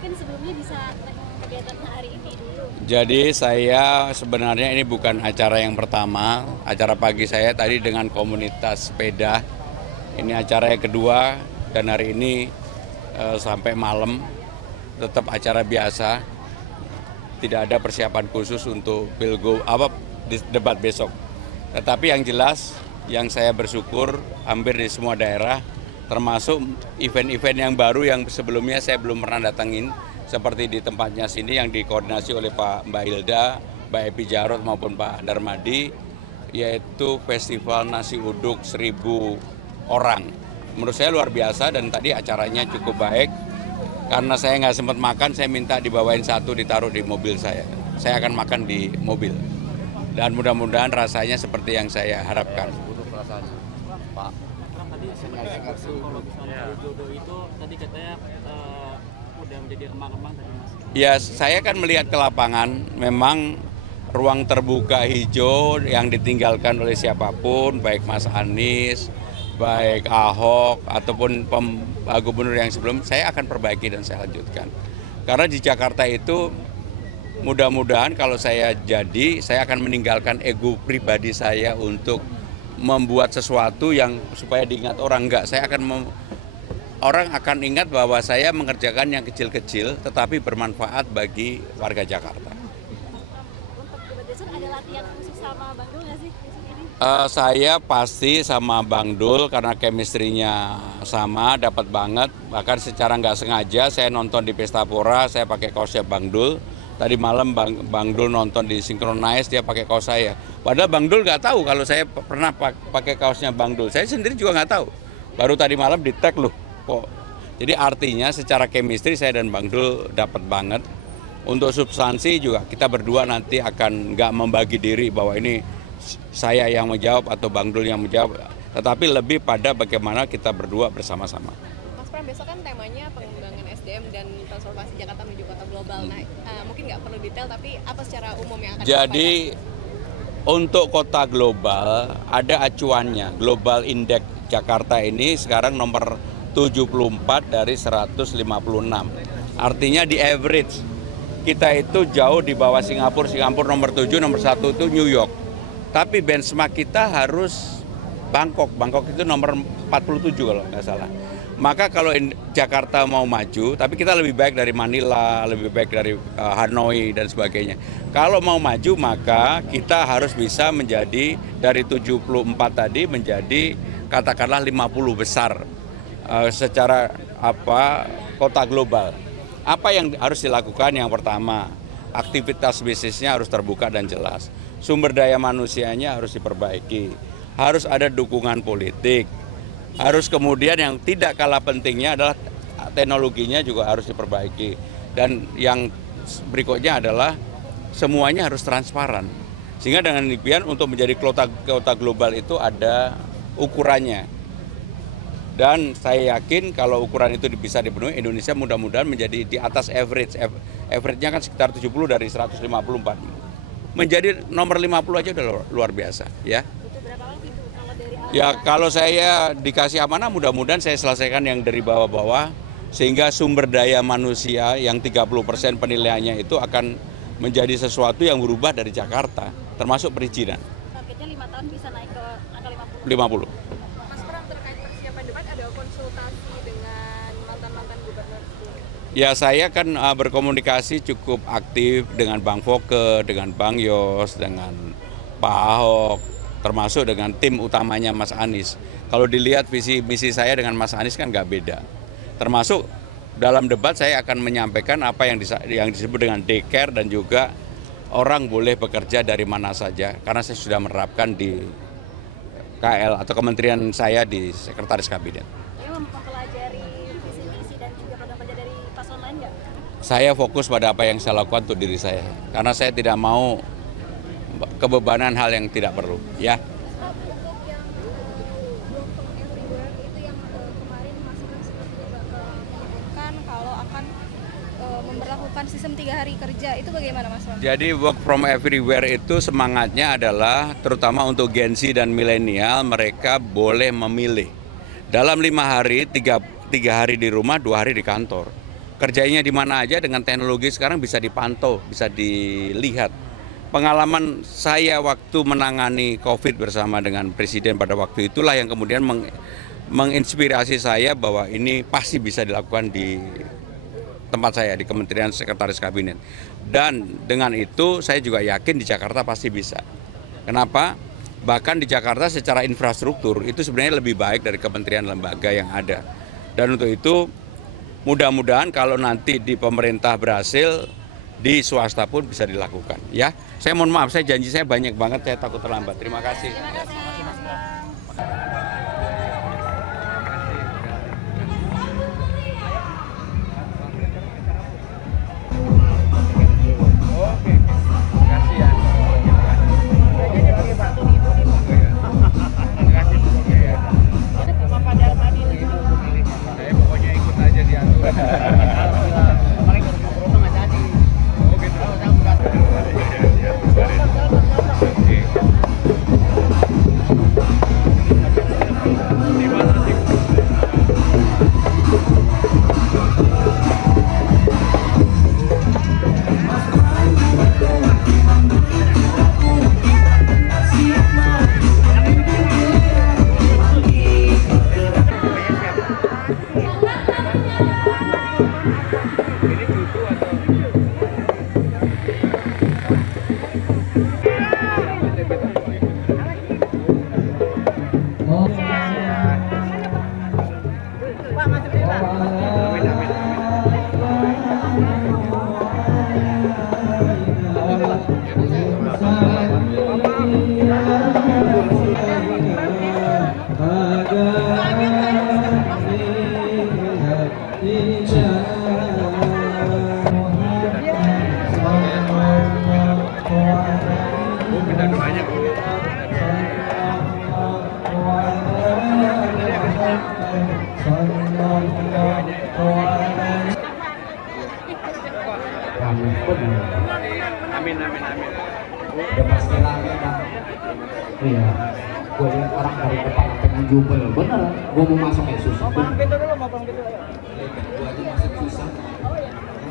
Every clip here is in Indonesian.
mungkin sebelumnya bisa kegiatan hari ini dulu. Jadi saya sebenarnya ini bukan acara yang pertama. Acara pagi saya tadi dengan komunitas sepeda. Ini acara yang kedua dan hari ini sampai malam tetap acara biasa. Tidak ada persiapan khusus untuk debat besok. Tetapi yang jelas yang saya bersyukur hampir di semua daerah termasuk event-event yang baru yang sebelumnya saya belum pernah datangin seperti di tempatnya sini yang dikoordinasi oleh Mbak Hilda, Mbak Epi Jarot maupun Pak Darmadi, yaitu Festival Nasi Uduk 1.000 orang. Menurut saya luar biasa dan tadi acaranya cukup baik. Karena saya nggak sempat makan, saya minta dibawain satu ditaruh di mobil saya. Saya akan makan di mobil. Dan mudah-mudahan rasanya seperti yang saya harapkan. Pak, tadi sebenarnya kalau misalnya jodoh itu tadi katanya udah menjadi remang-remang tadi Mas. Ya, saya kan melihat ke lapangan, memang ruang terbuka hijau yang ditinggalkan oleh siapapun, baik Mas Anies, baik Ahok, ataupun gubernur yang sebelum, saya akan perbaiki dan saya lanjutkan. Karena di Jakarta itu mudah-mudahan kalau saya jadi, saya akan meninggalkan ego pribadi saya untuk membuat sesuatu yang supaya diingat orang. Enggak, orang akan ingat bahwa saya mengerjakan yang kecil-kecil tetapi bermanfaat bagi warga Jakarta. Untuk debat besok ada latihan khusus sama Bang Dul nggak sih besok ini? Saya pasti sama Bang Dul karena chemistry-nya sama, dapat banget. Bahkan secara nggak sengaja saya nonton di Pesta Pora, saya pakai kaosnya Bang Dul. Tadi malam Bang Dul nonton di Synchronize, dia pakai kaos saya. Padahal Bang Dul nggak tahu kalau saya pernah pakai kaosnya Bang Dul. Saya sendiri juga nggak tahu. Baru tadi malam di tag loh. Kok. Jadi artinya secara chemistry saya dan Bang Dul dapat banget. Untuk substansi juga kita berdua nanti akan nggak membagi diri bahwa ini saya yang menjawab atau Bang Dul yang menjawab, tetapi lebih pada bagaimana kita berdua bersama-sama. Mas Pram, besok kan temanya pengembangan SDM dan transformasi Jakarta menuju kota global. Nah, mungkin nggak perlu detail, tapi apa secara umum yang akan Jadi untuk kota global ada acuannya. Global Index Jakarta ini sekarang nomor 74 dari 156. Artinya di average kita itu jauh di bawah Singapura. Singapura nomor 7, nomor 1 itu New York. Tapi benchmark kita harus Bangkok. Bangkok itu nomor 47 kalau nggak salah. Maka kalau Jakarta mau maju, tapi kita lebih baik dari Manila, lebih baik dari Hanoi dan sebagainya. Kalau mau maju maka kita harus bisa menjadi dari 74 tadi menjadi katakanlah 50 besar secara kota global. Apa yang harus dilakukan? Yang pertama, aktivitas bisnisnya harus terbuka dan jelas. Sumber daya manusianya harus diperbaiki. Harus ada dukungan politik. Harus kemudian yang tidak kalah pentingnya adalah teknologinya juga harus diperbaiki. Dan yang berikutnya adalah semuanya harus transparan. Sehingga dengan demikian untuk menjadi kota global itu ada ukurannya. Dan saya yakin kalau ukuran itu bisa dipenuhi, Indonesia mudah-mudahan menjadi di atas average. Average-nya kan sekitar 70 dari 154. Menjadi nomor 50 aja udah luar biasa, ya. Butuh berapa lama itu kalau dari awal? Ya kalau saya dikasih amanah mudah-mudahan saya selesaikan yang dari bawah-bawah sehingga sumber daya manusia yang 30% penilaiannya itu akan menjadi sesuatu yang berubah dari Jakarta, termasuk perizinan. Targetnya 5 tahun bisa naik ke angka 50. 50. Mas Pram, terkait persiapan debat ada konsultasi dengan mantan-mantan gubernur sebelumnya? Ya saya kan berkomunikasi cukup aktif dengan Bang Foke, dengan Bang Yos, dengan Pak Ahok, termasuk dengan tim utamanya Mas Anies. Kalau dilihat visi misi saya dengan Mas Anies kan nggak beda. Termasuk dalam debat saya akan menyampaikan apa yang disebut dengan daycare dan juga orang boleh bekerja dari mana saja. Karena saya sudah menerapkan di KL atau kementerian saya di Sekretaris Kabinet. Ini mempelajari visi misi dan juga program kerja dari paslon lain nggak? Saya fokus pada apa yang saya lakukan untuk diri saya. Karena saya tidak mau kebebanan hal yang tidak perlu. Ya. Untuk yang work from everywhere itu yang kemarin Mas Pram sepertinya menyebutkan kalau akan memberlakukan sistem 3 hari kerja, itu bagaimana Mas Pram? Jadi work from everywhere itu semangatnya adalah terutama untuk Gen Z dan milenial, mereka boleh memilih. Dalam 5 hari, 3 hari di rumah, 2 hari di kantor. kerjanya di mana aja dengan teknologi sekarang bisa dipantau, bisa dilihat. Pengalaman saya waktu menangani COVID bersama dengan Presiden pada waktu itulah yang kemudian menginspirasi saya bahwa ini pasti bisa dilakukan di tempat saya, di Kementerian Sekretaris Kabinet. Dan dengan itu saya juga yakin di Jakarta pasti bisa. Kenapa? Bahkan di Jakarta secara infrastruktur itu sebenarnya lebih baik dari kementerian lembaga yang ada. Dan untuk itu mudah-mudahan kalau nanti di pemerintah berhasil, di swasta pun bisa dilakukan. Ya, saya mohon maaf, saya janji saya banyak banget, saya takut terlambat. Terima kasih. Amin. Udah pasti rame Pak. Iya. Gue lihat orang dari kepala pengen jubel, bener. Gue mau masuk kayak susah. Gue aja masuk susah.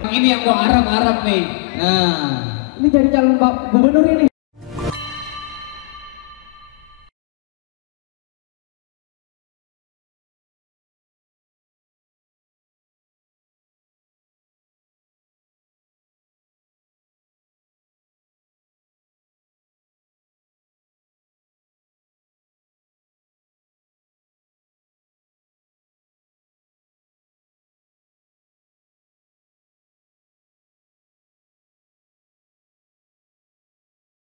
Ini yang gue harap nih. Nah, ini jadi calon Pak Gubernur ini.